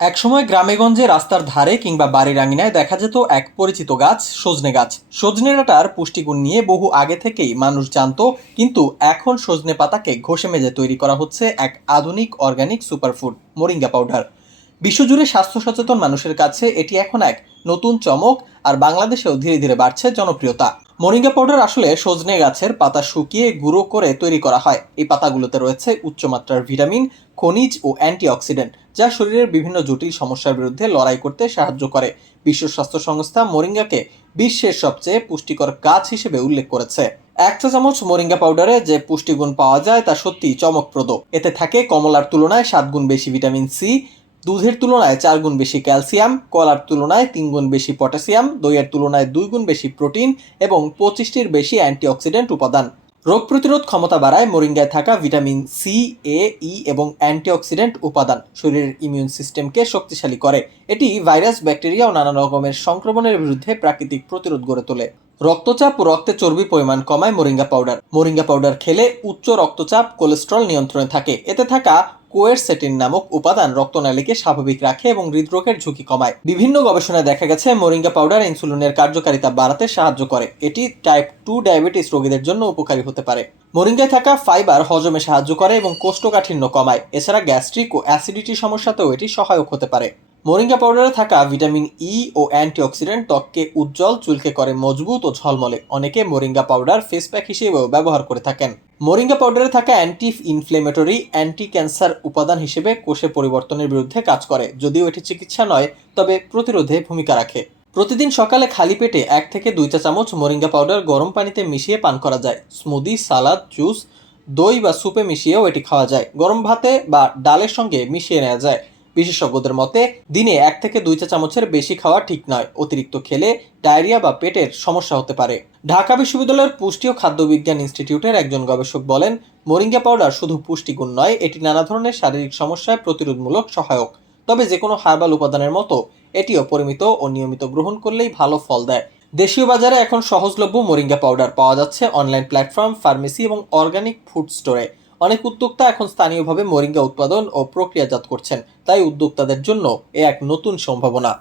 একসময় গ্রামেগঞ্জে রাস্তার ধারে কিংবা বাড়ির আঙিনায় দেখা যেত এক পরিচিত গাছ, সজনে গাছ। সজনে ডাঁটার পুষ্টিগুণ নিয়ে বহু আগে থেকেই মানুষ জানতো, কিন্তু এখন সজনে পাতাকে ঘষে মেজে তৈরি করা হচ্ছে এক আধুনিক অর্গানিক সুপারফুড, মোরিঙ্গা পাউডার। বিশ্বজুড়ে স্বাস্থ্য সচেতন মানুষের কাছে এটি এখন এক নতুন চমক, আর বাংলাদেশেও ধীরে ধীরে বাড়ছে জনপ্রিয়তা। মোরিঙ্গা পাউডার আসলে সজনে গাছের পাতা শুকিয়ে গুঁড়ো করে তৈরি করা হয়। এই পাতাগুলোতে রয়েছে উচ্চমাত্রার ভিটামিন, খনিজ ও অ্যান্টিঅক্সিডেন্ট, যা শরীরের বিভিন্ন জটিল সমস্যার বিরুদ্ধে লড়াই করতে সাহায্য করে। বিশ্ব স্বাস্থ্য সংস্থা মোরিঙ্গাকে বিশ্বের সবচেয়ে পুষ্টিকর গাছ হিসেবে উল্লেখ করেছে। এক চা চামচ মোরিঙ্গা পাউডারে যে পুষ্টিগুণ পাওয়া যায় তা সত্যিই চমকপ্রদ। এতে থাকে কমলার তুলনায় 7 গুণ বেশি ভিটামিন সি, দুধের তুলনায় 4 গুণ বেশি ক্যালসিয়াম, কলার তুলনায় 3 গুণ বেশি পটাশিয়াম, দইয়ের তুলনায় 2 গুণ বেশি প্রোটিন এবং 25টির বেশি অ্যান্টিঅক্সিডেন্ট উপাদান। রোগ প্রতিরোধ ক্ষমতা বাড়ায়। মোরিঙ্গায় থাকা ভিটামিন সি, এ, ই এবং অ্যান্টিঅক্সিডেন্ট উপাদান শরীরের ইমিউন সিস্টেমকে শক্তিশালী করে। এটি ভাইরাস, ব্যাকটেরিয়া ও নানা রকমের সংক্রমণের বিরুদ্ধে প্রাকৃতিক প্রতিরোধ গড়ে তোলে। রক্তচাপ ও রক্তে চর্বির পরিমাণ কমায় মোরিঙ্গা পাউডার। মোরিঙ্গা পাউডার খেলে উচ্চ রক্তচাপ, কোলেস্টেরল নিয়ন্ত্রণে থাকে। এতে থাকা কোয়েরসেটিন নামক উপাদান রক্তনালীকে স্বাভাবিক রাখে এবং হৃদরোগের ঝুঁকি কমায়। বিভিন্ন গবেষণায় দেখা গেছে মোরিঙ্গা পাউডার ইনসুলিনের কার্যকারিতা বাড়াতে সাহায্য করে। এটি টাইপ 2 ডায়াবেটিস রোগীদের জন্য উপকারী হতে পারে। মোরিঙ্গায় থাকা ফাইবার হজমে সাহায্য করে এবং কোষ্ঠকাঠিন্য কমায়। এছাড়া গ্যাস্ট্রিক ও অ্যাসিডিটি সমস্যাতেও এটি সহায়ক হতে পারে। মোরিঙ্গা পাউডারে থাকা ভিটামিন ই ও অ্যান্টিঅক্সিডেন্ট ত্বককে উজ্জ্বল, চুলকে করে মজবুত ও ঝলমলে। অনেকে মোরিঙ্গা পাউডার ফেস প্যাক হিসেবেও ব্যবহার করে থাকেন। মোরিঙ্গা পাউডারে থাকা অ্যান্টি ইনফ্লেমেটরি, অ্যান্টি ক্যান্সার উপাদান হিসেবে কোষে পরিবর্তনের বিরুদ্ধে কাজ করে। যদিও এটি চিকিৎসা নয়, তবে প্রতিরোধে ভূমিকা রাখে। প্রতিদিন সকালে খালি পেটে 1 থেকে 2 চা চামচ মোরিঙ্গা পাউডার গরম পানিতে মিশিয়ে পান করা যায়। স্মুদি, সালাদ, জুস, দই বা স্যুপে মিশিয়েও এটি খাওয়া যায়। গরম ভাতে বা ডালের সঙ্গে মিশিয়ে নেওয়া যায়। বিশেষজ্ঞদের মতে দিনে 1 থেকে 2 চা চামচের বেশি খাওয়া ঠিক নয়। অতিরিক্ত খেলে ডায়রিয়া বা পেটের সমস্যা হতে পারে। ঢাকা বিশ্ববিদ্যালয়ের পুষ্টি ও খাদ্য বিজ্ঞান ইনস্টিটিউটের একজন গবেষক বলেন, মোরিঙ্গা পাউডার শুধু পুষ্টিগুণ নয়, এটি নানা ধরনের শারীরিক সমস্যায় প্রতিরোধমূলক সহায়ক। তবে যে কোনো হার্বাল উপাদানের মতো এটিও পরিমিত ও নিয়মিত গ্রহণ করলেই ভালো ফল দেয়। দেশীয় বাজারে এখন সহজলভ্য মোরিঙ্গা পাউডার পাওয়া যাচ্ছে অনলাইন প্ল্যাটফর্ম, ফার্মেসি এবং অর্গানিক ফুড স্টোরে। অনেক উদ্যোক্তা এখন স্থানীয়ভাবে মোরিঙ্গা উৎপাদন ও প্রক্রিয়াজাত করছেন, তাই উদ্যোক্তাদের জন্য এ এক নতুন সম্ভাবনা।